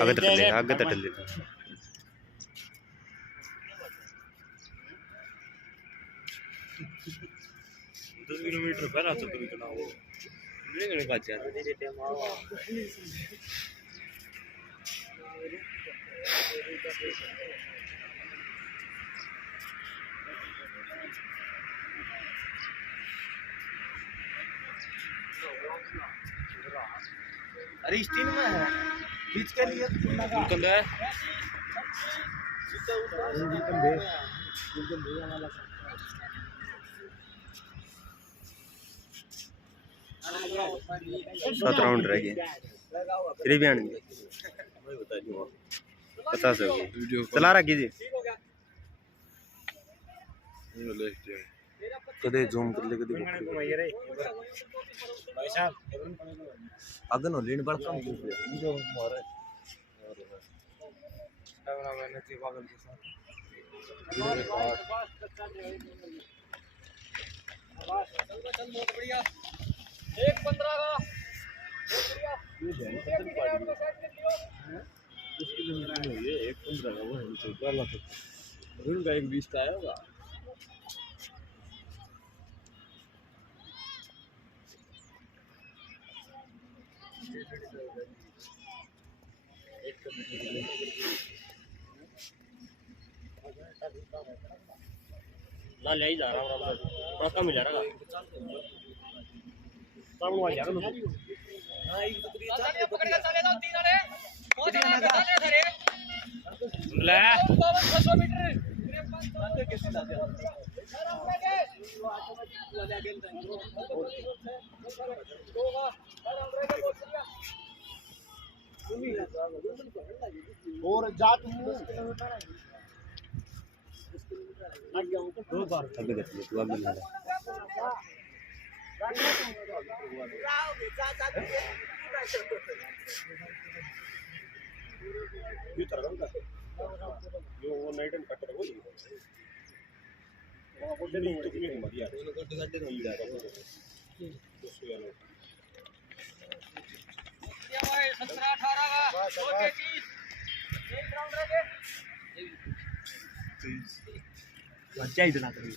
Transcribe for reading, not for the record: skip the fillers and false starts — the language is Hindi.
आगे तटले आगे तटले 10 किलोमीटर पहला तो तुम चलाओ नहीं बात यार धीरे टाइम आओ अरे स्टील में है बीच के लिए कंधा है सात राउंड रह गए फिर भी आने बता सको चला रहा कीजिए कदे जूम कर ले कदे भाई साहब अगन लीन पर कम जो मारे कैमरा मैन के पागल के साथ चल बहुत बढ़िया 1:15 का 10 किलोमीटर में ये 1:15 का वो है तो पहला तो रुन का 1:20 का आएगा ना ले ही जा रहा हूं थोड़ा कम ही जा रहा काम हुआ यार हां एक तो चल पकड़ के चले जाओ 3 वाले पहुंच जाना चले सरे ले 500 मीटर आगे कैसे ला दिया और जा तुम दो बार आगे तटले तू आगे लगा ये तरगम का ये वो नाइट एंड कट रहो वो नहीं तो क्यों मर यार ये कट कट नहीं जा रहा ये भाई 17 18 का 230 एक राउंड रह गए बच्चा इतना करिए